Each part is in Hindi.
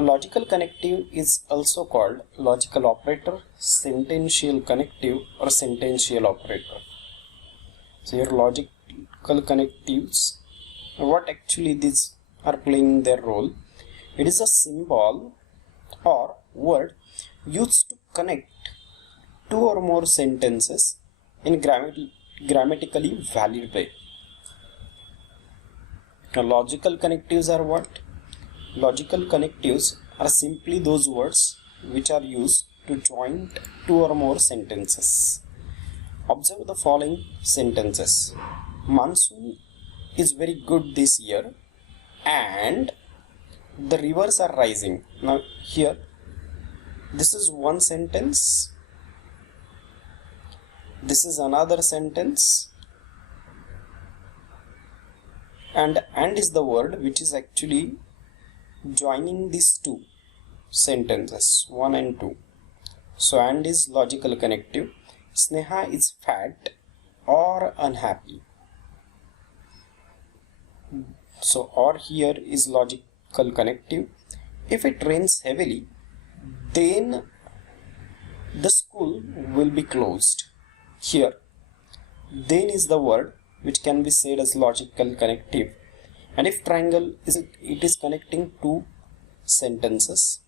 A logical connective is also called logical operator, sentential connective, or sentential operator. So here logical connectives, what actually these are playing their role? It is a symbol or word used to connect two or more sentences in grammatically valid way. Now, logical connectives are what? Logical connectives are simply those words which are used to join two or more sentences. Observe the following sentences. Monsoon is very good this year and the rivers are rising. Now here, this is one sentence. This is another sentence. And is the word which is actually joining these two sentences, 1 and 2. So and is logical connective. Sneha is fat or unhappy. So or here is logical connective. If it rains heavily, then the school will be closed. Here, then is the word which can be said as logical connective. And if triangle it is connecting two sentences.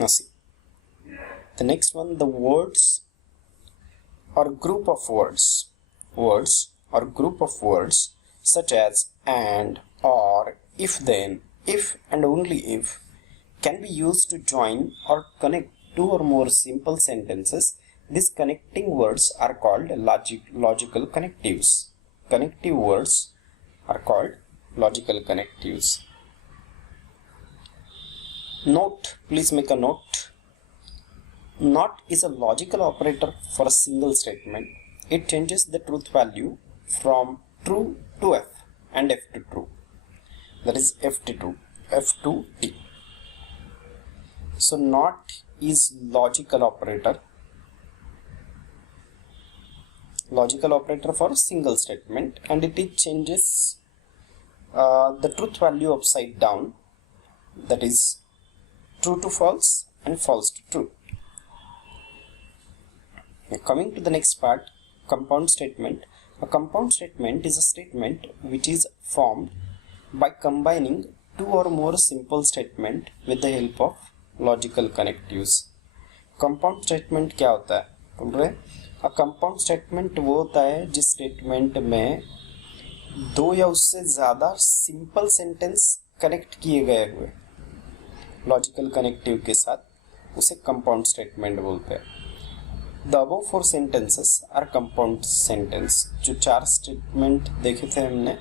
Now see, the next one, the words or group of words or group of words such as and, or, if then, if and only if can be used to join or connect two or more simple sentences. These connecting words are called logical connectives. Connective words are called logical connectives. Note, please make a note. Not is a logical operator for a single statement. It changes the truth value from true to F and F to true. That is F to T. So not is logical operator for a single statement, and it changes the truth value upside down, that is true to false and false to true. Now, coming to the next part, compound statement. A compound statement is a statement which is formed by combining two or more simple statements with the help of logical connectives. Compound statement क्या होता है बोल रहे हैं? अ कंपाउंड स्टेटमेंट वो होता है जिस स्टेटमेंट में दो या उससे ज़्यादा सिंपल सेंटेंस कनेक्ट किए गए हुए लॉजिकल कनेक्टिव के साथ, उसे कंपाउंड स्टेटमेंट बोलते हैं. The above 4 sentences are compound sentence. जो 4 स्टेटमेंट देखे थे हमने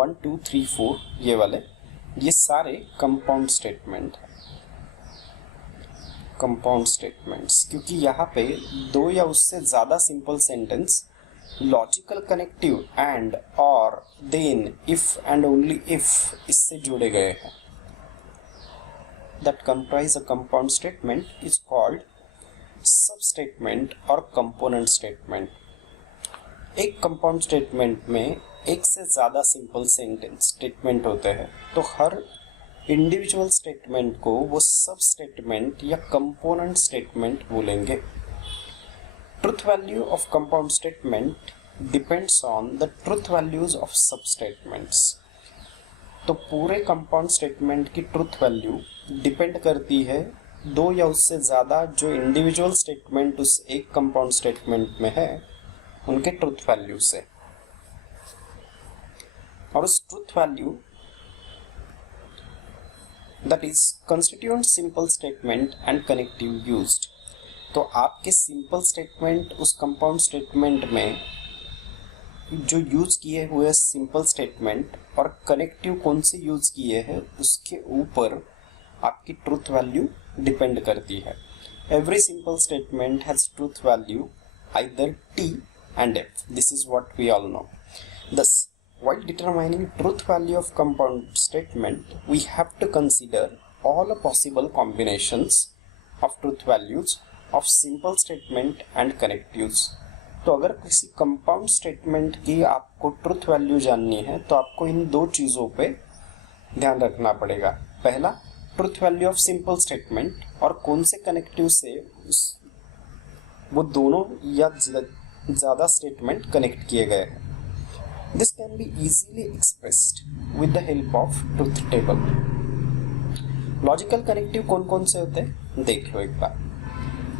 1 2 3 4 ये वाले, ये सारे कंपाउंड स्टेटमेंट हैं. कंपाउंड स्टेटमेंट्स, क्योंकि यहाँ पे दो या उससे ज़्यादा simple sentence logical connective and, और, then, if and only if इससे जुड़े गए हैं. That comprise a compound statement is called sub statement और कंपोनेंट स्टेटमेंट. एक कंपाउंड स्टेटमेंट में एक से ज़्यादा सिंपल सेंटेंस स्टेटमेंट होते हैं, तो हर इंडिविजुअल स्टेटमेंट को वो सब स्टेटमेंट या कंपोनेंट स्टेटमेंट बोलेंगे. Truth value of compound statement depends on the truth values of सब स्टेटमेंट्स. तो पूरे कंपाउंड स्टेटमेंट की ट्रुथ वैल्यू डिपेंड करती है दो या उससे ज़्यादा जो इंडिविजुअल स्टेटमेंट उस एक कंपाउंड स्टेटमेंट में है उनके ट्रुथ वैल्यू से. और उस truth value that is constituent simple statement and connective used. तो आपके सिंपल स्टेटमेंट उस कंपाउंड स्टेटमेंट में जो यूज किए हुए सिंपल स्टेटमेंट और कनेक्टिव कौन से यूज किए हैं उसके ऊपर आपकी ट्रूथ वैल्यू डिपेंड करती है. Every simple statement has truth value either T and F. This is what we all know. Thus, while determining truth value of compound statement, we have to consider all possible combinations of truth values of simple statement and connectives. तो अगर किसी कंपाउंड स्टेटमेंट की आपको ट्रुथ वैल्यू जाननी है तो आपको इन दो चीजों पे ध्यान रखना पड़ेगा। पहला, truth value of simple statement और कौन से कनेक्टिव से वो दोनों या ज्यादा स्टेटमेंट कनेक्ट किए गए हैं। This can be easily expressed with the help of truth table. Logical connective कौन कौन से होते हैं देख लो एक बार।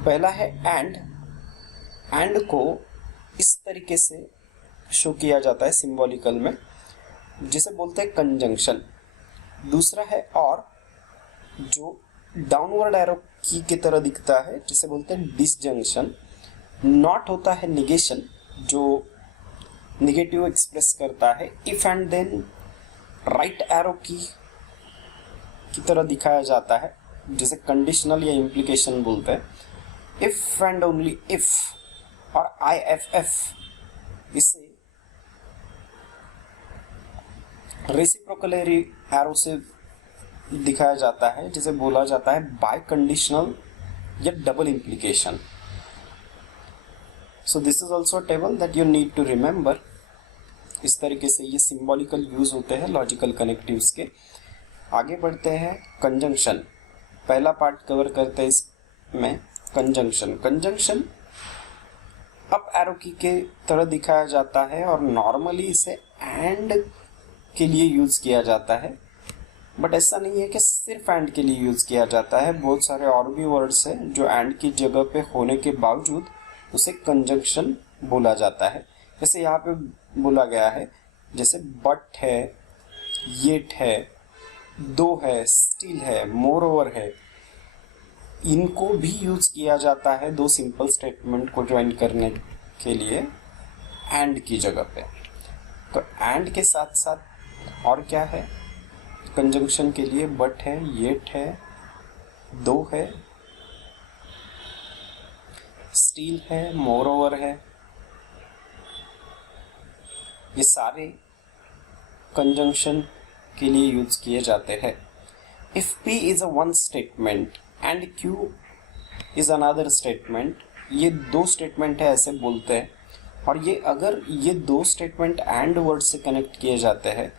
पहला है एंड को इस तरीके से शो किया जाता है सिंबॉलिकल में, जिसे बोलते हैं कंजंक्शन। दूसरा है और, जो डाउनवर्ड एरो की की तरह दिखता है, जिसे बोलते हैं डिसजंक्शन। नॉट होता है निगेशन, जो निगेटिव एक्सप्रेस करता है। If and then right arrow की तरह दिखाया जाता है, जिसे कंडीशनल या इम्प्लीकेशन बोलते हैं। इफ एंड ओनली इफ और IFF, इसे रेसिप्रोकलरी एरो से दिखाया जाता है, जिसे बोला जाता है बाय कंडीशनल या double implication. So this is also table that you need to remember. इस तरीके से ये सिंबॉलिकल यूज होते हैं लॉजिकल कनेक्टिव्स के। आगे बढ़ते हैं कंजंक्शन। पहला पार्ट कवर करते हैं इसमें कंजंक्शन। कंजंक्शन अप एरो की के तरह दिखाया जाता है और नॉर्मली इसे एंड के लिए यूज किया जाता है, बट ऐसा नहीं है कि सिर्फ एंड के लिए यूज किया जाता है। बहुत सारे और भी वर्ड्स हैं जो एंड की जगह पे होने के बावजूद उसे कंजंक्शन बोला जाता है। जैसे यहाँ पे बोला गया है, जैसे बट है, येट है, दो है, स्टिल है, मोर ओवर है। इनको भी यूज किया जाता है दो सिंपल स्टेटमेंट को ज्वाइन करने के लिए एंड की जगह पे। तो एंड के साथ साथ और क्या है कंजंक्शन के लिए? बट है, येट है, दो है, स्टील है, मोर ओवर है। ये सारे कंजंक्शन के लिए यूज किए जाते हैं। If P is a one statement and Q is another statement, ये दो स्टेटमेंट है ऐसे बोलते हैं, और ये अगर ये दो स्टेटमेंट एंड वर्ड से कनेक्ट किए जाते हैं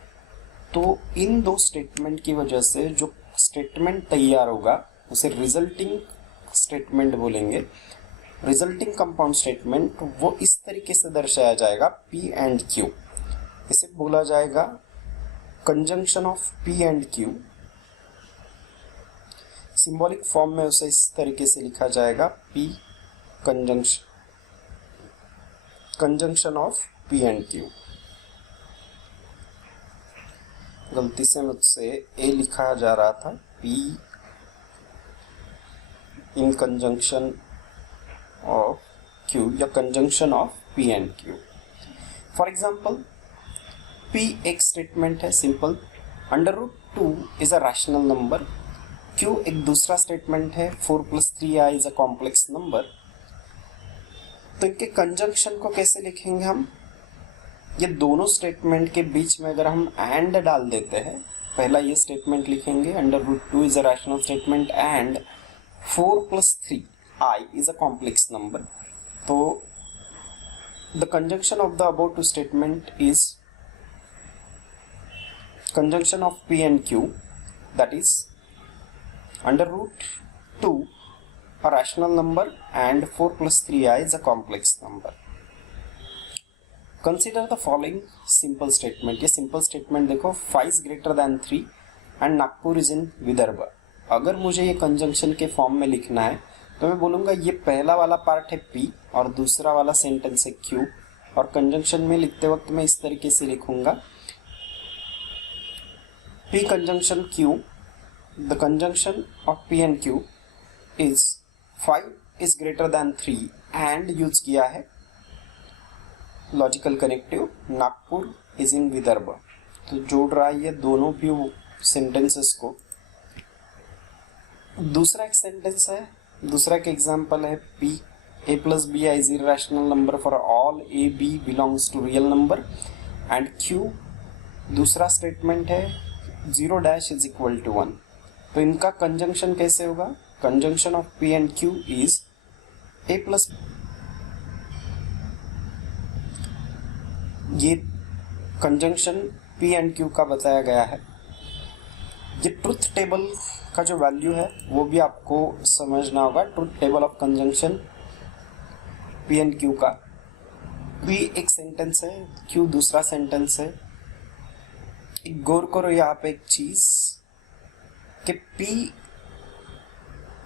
तो इन दो स्टेटमेंट की वजह से जो स्टेटमेंट तैयार होगा उसे रिजल्टिंग स्टेटमेंट बोलेंगे। रिजल्टिंग कंपाउंड स्टेटमेंट वो इस तरीके से दर्शाया जाएगा P एंड Q। इसे बोला जाएगा conjunction of P and Q। Symbolic form में उसे इस तरीके से लिखा जाएगा P conjunction of P and Q। गलती से मुझसे A लिखा जा रहा था, P in conjunction of Q या conjunction of P and Q। For example, P एक स्टेटमेंट है simple, √2 is a rational number. Q एक दूसरा स्टेटमेंट है, 4 + 3i is a complex number. तो इनके कंजंक्शन को कैसे लिखेंगे हम? ये दोनों स्टेटमेंट के बीच में अगर हम एंड डाल देते हैं, पहला ये स्टेटमेंट लिखेंगे √2 is a rational statement and 4 + 3i is a complex number. तो the conjunction of the above two statement is conjunction of P and Q, that is √2 a rational number and 4 + 3i is a complex number. Consider the following simple statement. ये simple statement देखो, 5 is greater than 3 and Nagpur is in Vidarbha. अगर मुझे ये कंजंक्शन के फॉर्म में लिखना है तो मैं बोलूंगा ये पहला वाला पार्ट है P और दूसरा वाला सेंटेंस है Q, और कंजंक्शन में लिखते वक्त मैं इस तरीके से लिखूंगा P conjunction Q, the conjunction of P and Q is 5 is greater than 3 and use किया है logical connective Nagpur is in Vidarbha. तो जोड़ रहा है ये दोनों भी सेंटेंसेस को। दूसरा एक सेंटेंस है, दूसरा एक एग्जांपल है P a + bi is irrational number for all a b belongs to real number and Q दूसरा स्टेटमेंट है 0' is equal to 1। तो इनका कंजंक्शन कैसे होगा? Conjunction of P and Q is a + ये कंजंक्शन पी एंड क्यू का बताया गया है। ये ट्रुथ टेबल का जो वैल्यू है वो भी आपको समझना होगा। Truth table of conjunction P and Q का, पी एक सेंटेंस है, क्यू दूसरा सेंटेंस है। एक गौर करो यहाँ पे एक चीज कि P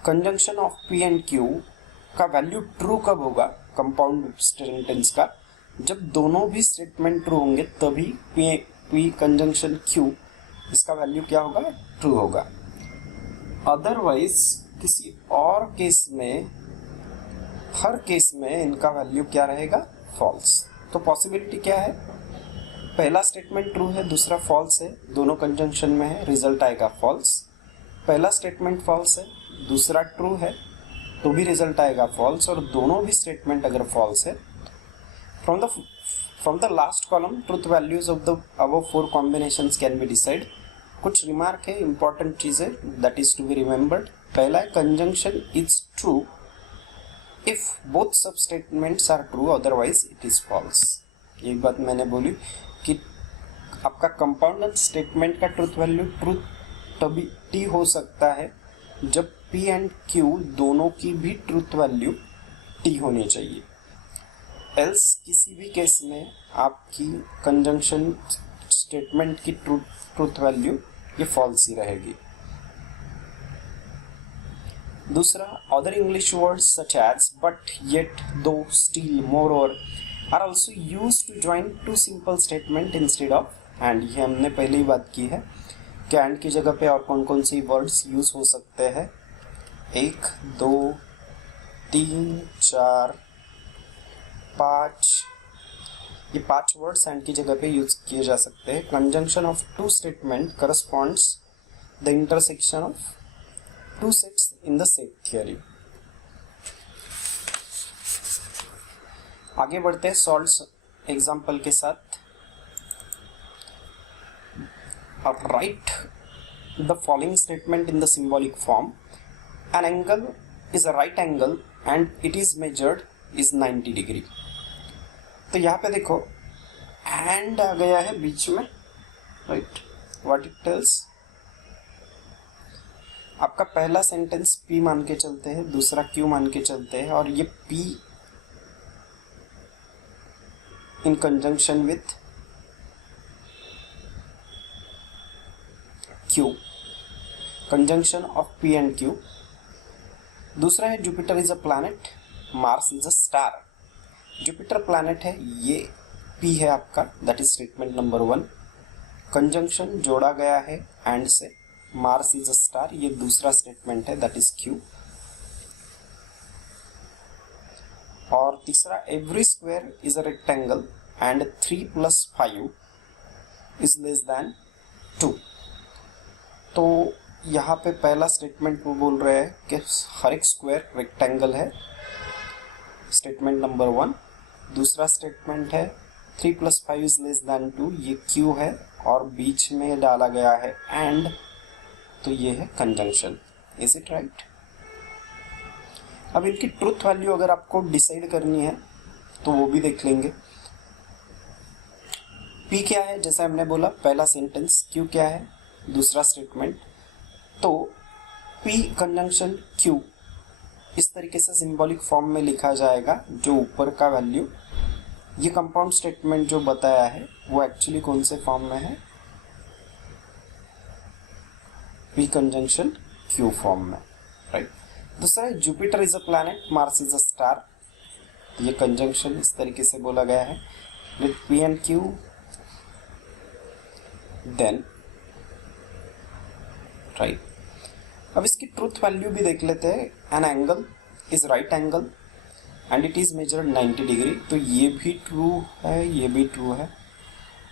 conjunction of P and Q का वैल्यू ट्रू कब होगा कंपाउंड सेंटेंस का, जब दोनों भी स्टेटमेंट ट्रू होंगे तभी पी कंजंक्शन क्यू इसका वैल्यू क्या होगा, ट्रू होगा। अदरवाइज किसी और केस में, हर केस में इनका वैल्यू क्या रहेगा, फॉल्स। तो पॉसिबिलिटी क्या है, पहला स्टेटमेंट ट्रू है, दूसरा फॉल्स है, दोनों कंजंक्शन में है, रिजल्ट आएगा फॉल्स। पहला स्टेटमेंट फॉल्स है, दूसरा ट्रू है तो भी रिजल्ट आएगा फॉल्स, और दोनों भी स्टेटमेंट अगर फॉल्स है, from the last column truth values of the above four combinations can be decide. कुछ रिमार्क है, इंपॉर्टेंट चीज है, that is to be remembered. पहला है conjunction is true if both sub statements are true, otherwise it is false. एक बात मैंने बोली कि आपका कंपाउंड स्टेटमेंट का ट्रुथ वैल्यू ट्रू तभी टी हो सकता है जब P एंड Q दोनों की भी ट्रुथ वैल्यू T होनी चाहिए, एल्स किसी भी केस में आपकी कंजंक्शन स्टेटमेंट की ट्रुथ वैल्यू ये फॉल्स ही रहेगी। दूसरा, other English words such as but, yet, though, still, moreover are also used to join two simple statement instead of and. ये हमने पहले ही बात की है कि एंड की जगह पे और कौन कौन सी वर्ड्स यूज हो सकते हैं, 1, 2, 3, 4, 5, ये 5 वर्ड्स एंड की जगह पे यूज किए जा सकते हैं। Conjunction of two statement corresponds the intersection of two sets in the set theory. आगे बढ़ते हैं सॉल्व एग्जाम्पल के साथ। Write the following statement in the symbolic form, an angle is a right angle and it is measured is 90 degree. तो यहाँ पे देखो and आ गया है बीच में, राइट, what it tells, आपका पहला सेंटेंस P मान के चलते हैं, दूसरा Q मान के चलते हैं, और ये P in conjunction with Q, conjunction of P and Q। दूसरा है Jupiter is a planet, Mars is a star. Jupiter planet है, ये P है आपका, that is statement number 1। Conjunction जोड़ा गया है एंड से, मार्स इज अ स्टार, ये दूसरा स्टेटमेंट है, दैट इज Q। और तीसरा, every square is a rectangle and 3 + 5 is less than 2। तो यहाँ पे पहला स्टेटमेंट वो बोल रहे हैं कि हर एक स्क्वायर रेक्टेंगल है, स्टेटमेंट नंबर 1। दूसरा स्टेटमेंट है 3 + 5 इज लेस देन 2, ये Q है, और बीच में डाला गया है एंड, तो ये है कंजंक्शन। Is it right? अब इनकी ट्रुथ वैल्यू अगर आपको डिसाइड करनी है तो वो भी देख लेंगे। P क्या है, जैसे हमने बोला पहला सेंटेंस, Q क्या है, दूसरा स्टेटमेंट। तो P कंजंक्शन Q इस तरीके से सिंबॉलिक फॉर्म में लिखा जाएगा, जो ऊपर का वैल्यू, ये कंपाउंड स्टेटमेंट जो बताया है वो एक्चुअली कौन से फॉर्म में है, P कंजंक्शन Q फॉर्म में, राइट। दूसरा है Jupiter is a planet, Mars is a star, ये कंजंक्शन इस तरीके से बोला गया है with P and Q। Then right, अब इसकी ट्रुथ वैल्यू भी देख लेते हैं। An angle is right angle and it is measured 90 degree, तो ये भी ट्रू है, ये भी ट्रू है,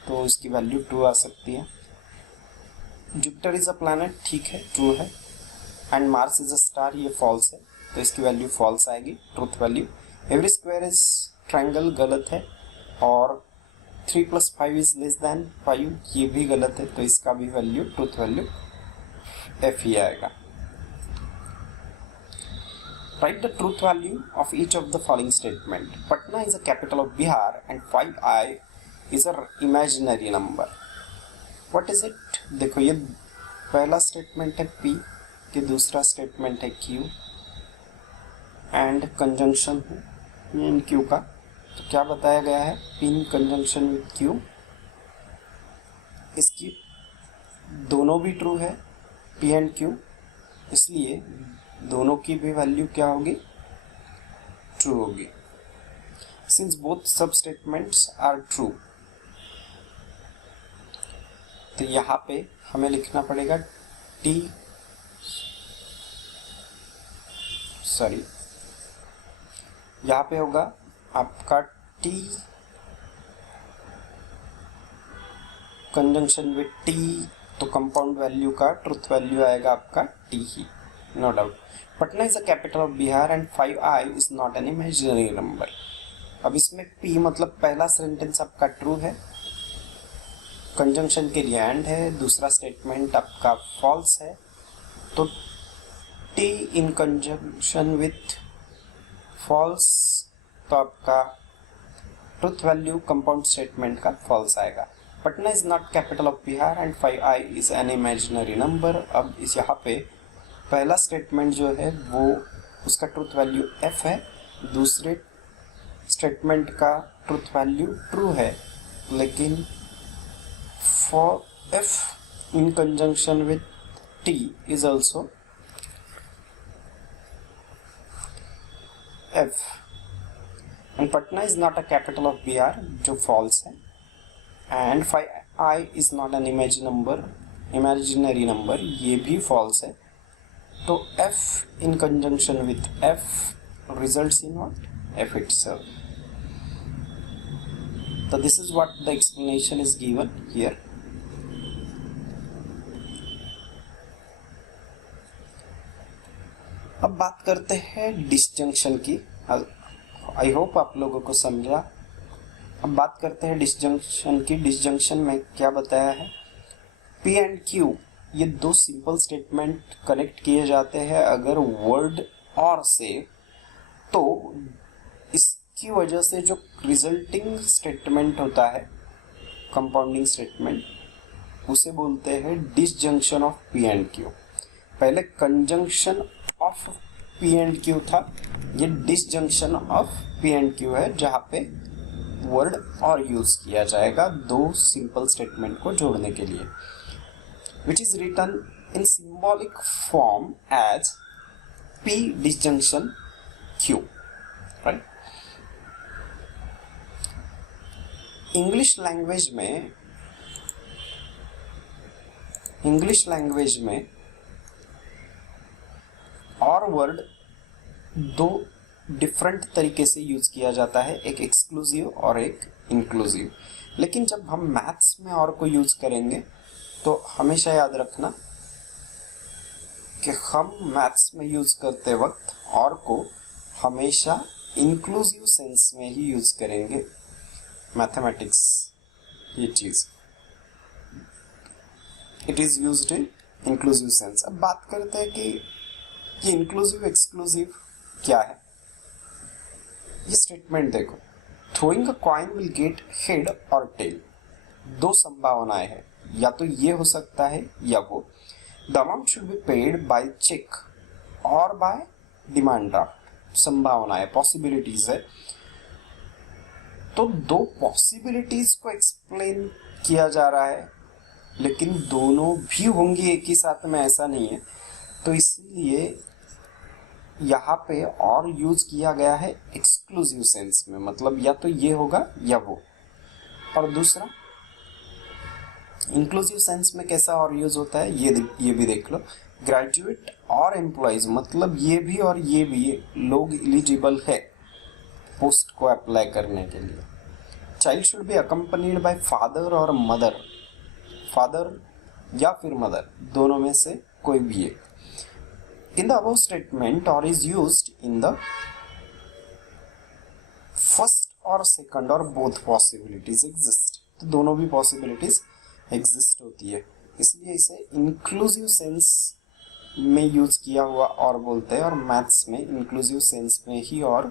तो इसकी वैल्यू ट्रू आ सकती है। जुपिटर इज अ प्लैनेट, ठीक है, ट्रू है, and Mars is a star, ये फॉल्स है, तो इसकी वैल्यू फॉल्स आएगी, truth value. Every square is triangle, गलत है, और 3 + 5 इज लेस देन 5, ये भी गलत है, तो इसका भी वैल्यू, ट्रुथ वैल्यू F ही आएगा। Write the truth value of each of the following statement. Patna is a capital of Bihar and 5I is a imaginary number. What is it? देखो ये पहला स्टेटमेंट है P, कि दूसरा स्टेटमेंट है Q एंड कंजंक्शन है P एंड Q का। तो क्या बताया गया है? P in conjunction with Q, इसकी दोनों भी ट्रू है P एंड Q, इसलिए दोनों की भी वैल्यू क्या होगी? ट्रू होगी। Since both sub statements are true, तो यहाँ पे हमें लिखना पड़ेगा यहाँ पे होगा आपका T कंजंक्शन विथ T, तो कंपाउंड वैल्यू का ट्रुथ वैल्यू आएगा आपका T ही, no doubt. Patna is the capital of Bihar and 5I is not an imaginary number. अब इसमें P मतलब पहला सेंटेंस आपका ट्रू है, कंजंक्शन के लिए एंड है, दूसरा स्टेटमेंट आपका फॉल्स है, तो T in conjunction with false, तो आपका ट्रुथ वैल्यू कंपाउंड स्टेटमेंट का फॉल्स आएगा। Patna is not capital of Bihar and 5I is an imaginary number. अब इस यहाँ पे पहला स्टेटमेंट जो है वो उसका ट्रुथ वैल्यू F है, दूसरे स्टेटमेंट का ट्रुथ वैल्यू ट्रू है, लेकिन for F in conjunction with T is also F and Patna is not a capital of Bihar जो फॉल्स है, and 5I is not an imaginary number, ये भी फॉल्स है। तो F in conjunction with F results in what? F itself. So this is what the explanation is given here. अब बात करते हैं डिसजंक्शन की। आई होप आप लोगों को समझा। अब बात करते हैं डिसजंक्शन की। डिसजंक्शन में क्या बताया है? P एंड Q ये दो सिंपल स्टेटमेंट कनेक्ट किए जाते हैं अगर वर्ड और से, तो इसकी वजह से जो रिजल्टिंग स्टेटमेंट होता है कंपाउंडिंग स्टेटमेंट, उसे बोलते हैं disjunction of P and Q। पहले conjunction of P and Q था, ये disjunction of P and Q है जहां पे वर्ड और यूज किया जाएगा दो सिंपल स्टेटमेंट को जोड़ने के लिए, which is written in symbolic form as P disjunction Q, right? English language में और वर्ड दो डिफरेंट तरीके से यूज किया जाता है, एक एक्सक्लूसिव और एक इंक्लूसिव। लेकिन जब हम मैथ्स में और को यूज करेंगे तो हमेशा याद रखना कि हम मैथ्स में यूज करते वक्त और को हमेशा इंक्लूसिव सेंस में ही यूज करेंगे। मैथमेटिक्स ये चीज it is used in inclusive sense. अब बात करते हैं कि ये इंक्लूसिव एक्सक्लूसिव क्या है। ये स्टेटमेंट देखो, throwing a coin will get head और टेल। दो संभावनाएं हैं, या तो ये हो सकता है या वो। The amount should be paid by cheque और बाय डिमांड ड्राफ्ट। संभावनाएं, पॉसिबिलिटीज है, तो दो पॉसिबिलिटीज को एक्सप्लेन किया जा रहा है, लेकिन दोनों भी होंगी एक ही साथ में, ऐसा नहीं है। तो इसलिए यहाँ पे और यूज किया गया है एक्सक्लूसिव सेंस में, मतलब या तो ये होगा या वो। और दूसरा इंक्लूसिव सेंस में कैसा और यूज होता है ये भी देख लो। ग्रेजुएट और एम्प्लॉइज, मतलब ये भी और ये भी लोग एलिजिबल है पोस्ट को अप्लाई करने के लिए। Child should be accompanied by father और मदर, फादर या फिर मदर, दोनों में से कोई भी एक। इन द अबव स्टेटमेंट और is used in the first और सेकंड और बोथ पॉसिबिलिटीज एग्जिस्ट। तो दोनों भी पॉसिबिलिटीज एग्जिस्ट होती है, इसलिए इसे इंक्लूसिव सेंस में यूज किया हुआ और बोलते हैं, और मैथ्स में इंक्लूसिव सेंस में ही और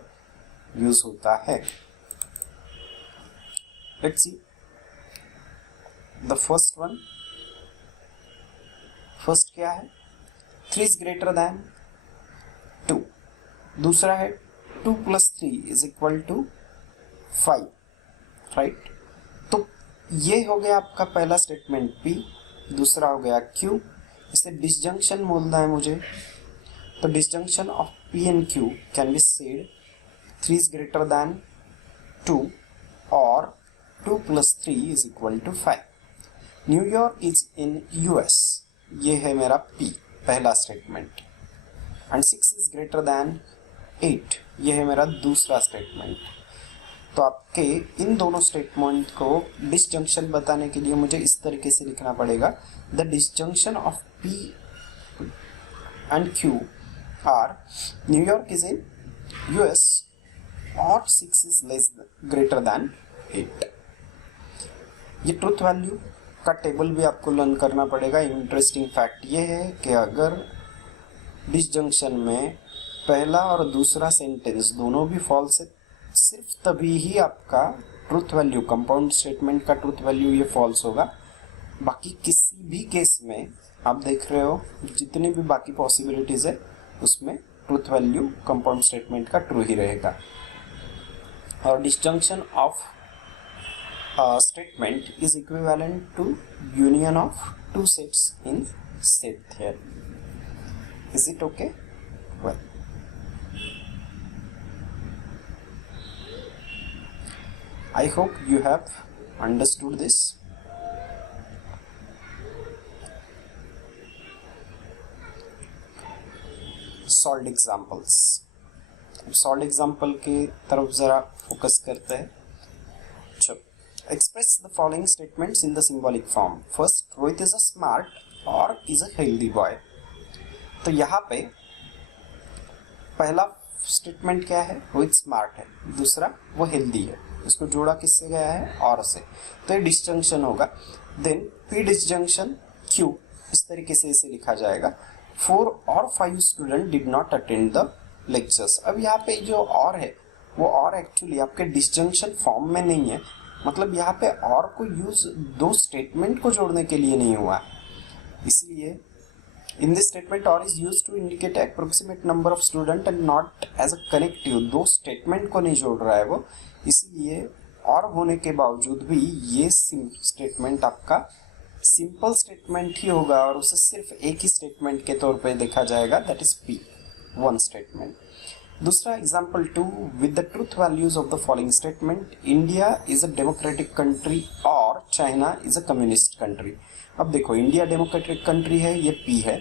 यूज होता है। लेट्स सी द फर्स्ट क्या है, 3 इज ग्रेटर देन 2। दूसरा है 2 + 3 = 5, राइट। तो ये हो गया आपका पहला स्टेटमेंट P, दूसरा हो गया Q। इसे डिसजंक्शन बोलना है मुझे, तो disjunction of P and Q can be said 3 is greater than 2 और 2 + 3 = 5। न्यूयॉर्क इज इन US, ये है मेरा P, पहला statement. And 6 is greater than 8, ये है मेरा दूसरा स्टेटमेंट। तो आपके इन दोनों स्टेटमेंट को डिसजंक्शन बताने के लिए मुझे इस तरीके से लिखना पड़ेगा, the disjunction of P and Q are New York is in US और 6 इज ग्रेटर देन 8। ये ट्रुथ वैल्यू का टेबल भी आपको लर्न करना पड़ेगा। इंटरेस्टिंग फैक्ट ये है कि अगर डिसजंक्शन में पहला और दूसरा सेंटेंस दोनों भी फॉल्स है, सिर्फ तभी ही आपका ट्रुथ वैल्यू, कंपाउंड स्टेटमेंट का ट्रुथ वैल्यू ये फॉल्स होगा। बाकी किसी भी केस में आप देख रहे हो जितनी भी बाकी पॉसिबिलिटीज है उसमें ट्रुथ वैल्यू कंपाउंड स्टेटमेंट का ट्रू ही रहेगा। और disjunction of statement is equivalent to union of two sets in set theory. Is it okay? Well, I hope you have understood this. Solved examples. Solved example के तरफ जरा फोकस करते हैं। Express the following statements in the symbolic form. First, Rohit is a smart or is a healthy boy. तो यहाँ पे पहला स्टेटमेंट क्या है, रोहित स्मार्ट है, दूसरा वो हेल्दी है, इसको जोड़ा किससे गया है, और से, तो ये डिसजंक्शन होगा। देन P डिसजंक्शन Q, इस तरीके से इसे लिखा जाएगा। 4 और 5 student did not attend the lectures. अब यहाँ पे जो और है वो और एक्चुअली आपके डिसजंक्शन फॉर्म में नहीं है, मतलब यहाँ पे और को यूज दो स्टेटमेंट को जोड़ने के लिए नहीं हुआ, इसलिए इन दिस स्टेटमेंट और is used to indicate approximate number of student and not as a connective. दो स्टेटमेंट को नहीं जोड़ रहा है वो, इसलिए और होने के बावजूद भी ये स्टेटमेंट आपका सिंपल स्टेटमेंट ही होगा और उसे सिर्फ एक ही स्टेटमेंट के तौर पे देखा जाएगा, that is P, one statement. दूसरा example 2, with the truth values of the following statement, India is a democratic country और China is a communist country. अब देखो इंडिया डेमोक्रेटिक कंट्री है, ये P है,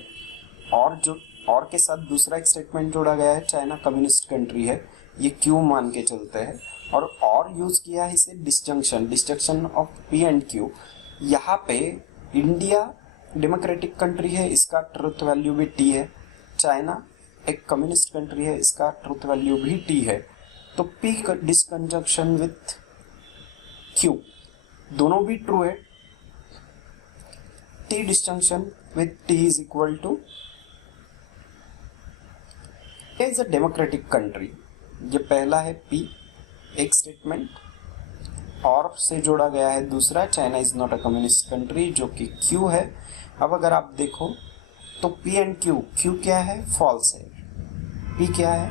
और जो और के साथ दूसरा एक स्टेटमेंट जोड़ा गया है चाइना कम्युनिस्ट कंट्री है, ये Q मान के चलते हैं, और यूज किया है इसे disjunction of P and Q। यहाँ पे इंडिया डेमोक्रेटिक कंट्री है, इसका ट्रूथ वैल्यू भी T है, चाइना एक कम्युनिस्ट कंट्री है, इसका ट्रूथ वैल्यू भी T है, तो P डिसकंजंक्शन विथ Q दोनों भी ट्रू है। T disjunction with T is equal to, is a democratic country, ये पहला है P एक स्टेटमेंट, और से जोड़ा गया है दूसरा China is not a communist country जो कि Q है। अब अगर आप देखो तो P एंड Q क्या है, फॉल्स है, P क्या है,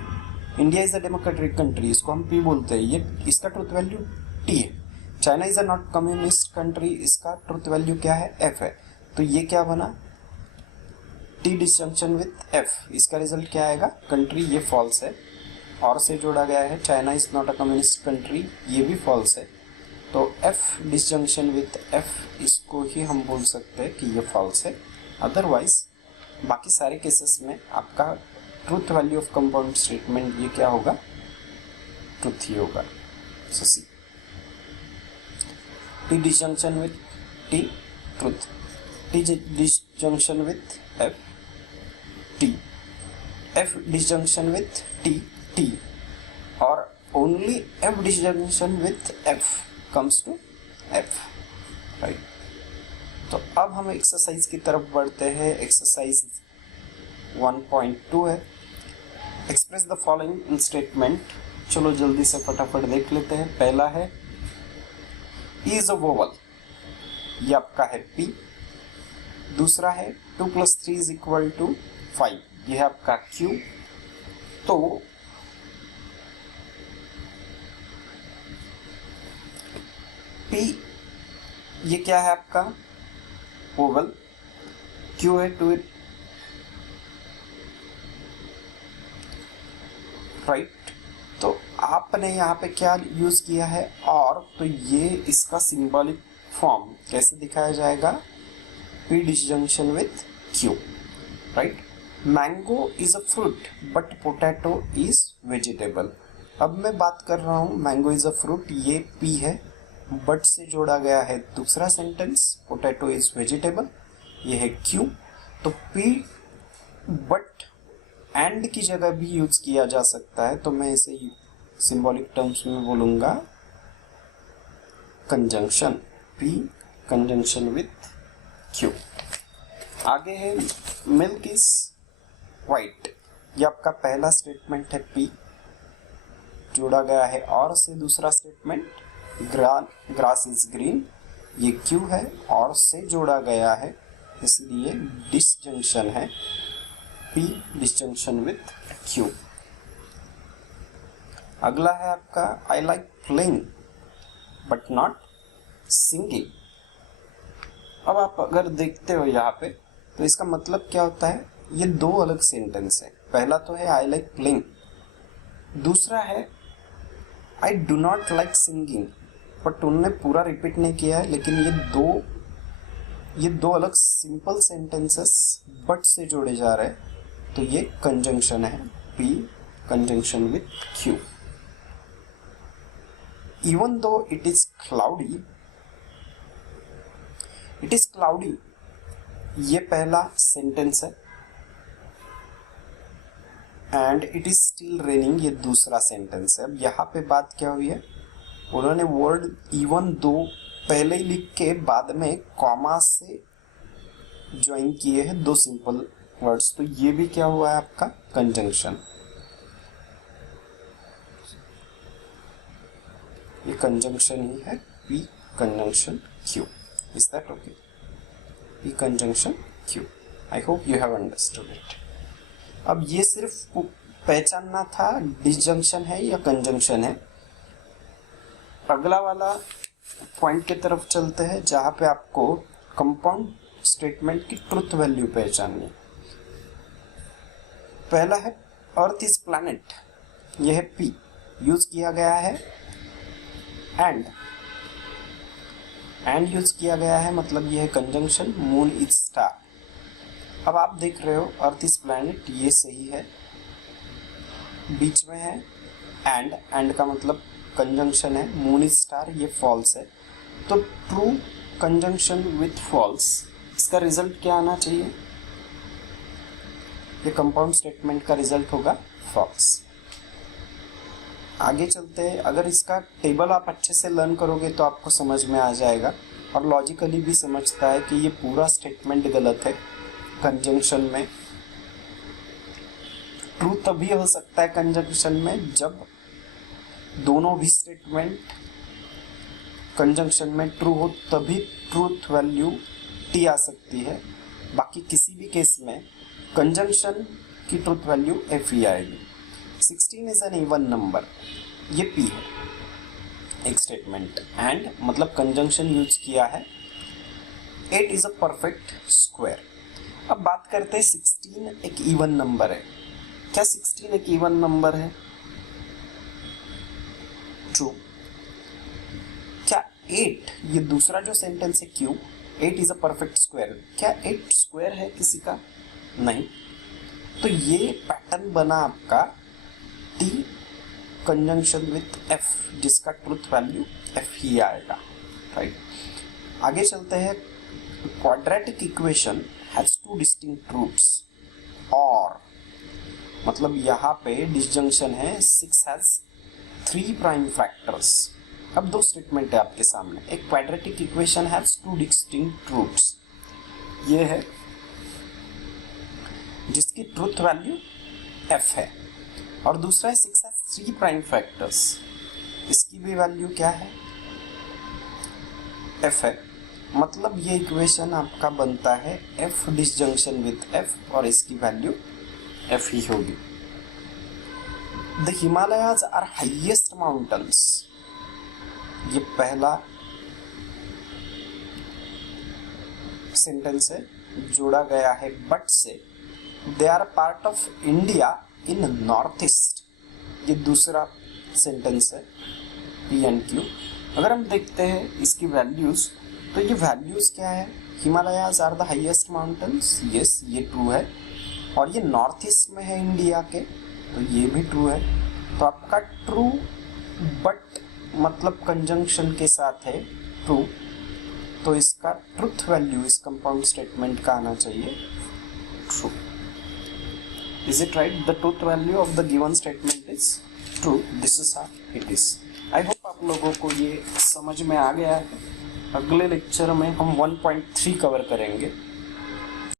India is a democratic country, इसको हम P बोलते हैं, ये इसका ट्रूथ वैल्यू T है। China is a not communist country, इसका ट्रूथ वैल्यू क्या है, F है, तो ये क्या बना, T डिसजंक्शन विथ F, इसका रिजल्ट क्या आएगा, कंट्री, ये फॉल्स है, और से जोड़ा गया है China is not a communist country, ये भी फॉल्स है, तो F डिसजंक्शन विथ F इसको ही हम बोल सकते हैं कि ये फॉल्स है। अदरवाइज बाकी सारे केसेस में आपका truth value of compound statement ये क्या होगा, ट्रूथ ही होगा। सो सी, T disjunction with T truth, T disjunction with F T, F disjunction with T T, और only F disjunction with F comes to F, right. तो अब हम एक्सरसाइज की तरफ बढ़ते हैं। एक्सरसाइज 1.2 है, express the following in statement. चलो जल्दी से फटाफट देख लेते हैं। पहला है E is a vowel, ये आपका है P। दूसरा है 2 + 3 = 5, ये है आपका Q। तो P ये क्या है आपका ओवल, Q है 2 राइट। तो आपने यहाँ पे क्या यूज किया है और, तो ये इसका सिंबॉलिक फॉर्म कैसे दिखाया जाएगा, P disjunction with Q right. Mango is a fruit but potato is vegetable. अब मैं बात कर रहा हूँ मैंगो इज अ फ्रूट, ये P है, बट से जोड़ा गया है दूसरा सेंटेंस पोटैटो इज वेजिटेबल, ये है Q। तो P बट एंड की जगह भी यूज किया जा सकता है, तो मैं इसे सिंबॉलिक टर्म्स में बोलूंगा conjunction, P conjunction with Q। आगे है मिल्क इज वाइट, ये आपका पहला स्टेटमेंट है P, जोड़ा गया है और से दूसरा स्टेटमेंट ग्रास इज ग्रीन, ये Q है और से जोड़ा गया है इसलिए डिसजंक्शन है, P डिसजंक्शन विथ Q। अगला है आपका I like playing but not singing. अब आप अगर देखते हो यहाँ पे तो इसका मतलब क्या होता है, ये दो अलग सेंटेंस है। पहला तो है आई लाइक प्लेइंग, दूसरा है I do not like singing, but उन्होंने पूरा रिपीट नहीं किया है, लेकिन ये दो अलग सिंपल सेंटेंसेस बट से जोड़े जा रहे हैं, तो ये कंजंक्शन है, P conjunction with Q। Even though it is cloudy, it is cloudy ये पहला सेंटेंस है, and it is still raining ये दूसरा सेंटेंस है। अब यहाँ पे बात क्या हुई है, उन्होंने वर्ड इवन दो पहले ही लिख के बाद में कॉमा से ज्वाइन किए हैं दो सिंपल वर्ड्स, तो ये भी क्या हुआ है आपका कंजंक्शन, ये कंजंक्शन ही है, P conjunction Q। Is that okay? P conjunction Q। I hope you have understood it. अब ये सिर्फ पहचानना था डिसजंक्शन है या कंजंक्शन है। अगला वाला पॉइंट की तरफ चलते हैं जहां पे आपको कंपाउंड स्टेटमेंट की ट्रुथ वैल्यू पहचाननी। पहला है अर्थ इज प्लैनेट, यह है P, यूज किया गया है एंड यूज किया गया है, मतलब यह है कंजंक्शन मून इज स्टार। अब आप देख रहे हो अर्थ इज प्लैनेट ये सही है, बीच में है एंड का मतलब कंजंक्शन है, मून इज स्टार ये फॉल्स है, तो ट्रू कंजंक्शन विथ फॉल्स, इसका रिजल्ट क्या आना चाहिए, ये कंपाउंड स्टेटमेंट का रिजल्ट होगा फॉल्स। आगे चलते हैं, अगर इसका टेबल आप अच्छे से लर्न करोगे तो आपको समझ में आ जाएगा और लॉजिकली भी समझता है कि ये पूरा स्टेटमेंट गलत है कंजंक्शन में। ट्रू तभी हो सकता है कंजंक्शन में जब दोनों भी स्टेटमेंट कंजंक्शन में ट्रू हो, तभी ट्रूथ वैल्यू T आ सकती है, बाकी किसी भी केस में कंजंक्शन की ट्रुथ वैल्यू F ही आएगी। 16 इज एन इवन नंबर, ये P है एक स्टेटमेंट, एंड मतलब कंजंक्शन यूज किया है। 8 इज अ परफेक्ट स्क्वायर। अब बात करते हैं 16 एक इवन नंबर है, क्या 16 एक इवन नंबर है? ट्रू। क्या 8 ये दूसरा जो सेंटेंस है Q, 8 is a perfect square, क्या 8 स्क्वायर है किसी का? नहीं। तो ये पैटर्न बना आपका T कंजंक्शन विथ F, जिसका ट्रुथ वैल्यू F ही आएगा, राइट। आगे चलते हैं, quadratic equation has two distinct roots, और मतलब यहाँ पे डिसजंक्शन है 6 हैज 3 प्राइम फैक्टर्स। अब दो स्टेटमेंट है आपके सामने, एक quadratic equation has two distinct roots, ये है जिसकी ट्रुथ वैल्यू F है, और दूसरा है 6 है 3 प्राइम फैक्टर्स, इसकी भी वैल्यू क्या है? F है। मतलब ये इक्वेशन आपका बनता है f डिसजंक्शन विथ f और इसकी वैल्यू f ही होगी। The Himalayas are highest mountains, ये पहला सेंटेंस है, जोड़ा गया है बट से। They are part of India in north east, ये दूसरा सेंटेंस है पी एंड क्यू। अगर हम देखते हैं इसकी वैल्यूज, तो ये वैल्यूज क्या है, Himalayas are the highest mountains, yes ये ट्रू है, और ये नॉर्थ ईस्ट में है इंडिया के, तो ये भी ट्रू है। तो आपका ट्रू बट मतलब कंजंक्शन के साथ है ट्रू, तो इसका ट्रुथ वैल्यू इस कंपाउंड स्टेटमेंट का आना चाहिए true. Is it right? The truth value of the given statement is true, this is how it is. I hope आप लोगों को ये समझ में आ गया है। अगले लेक्चर में हम 1.3 कवर करेंगे।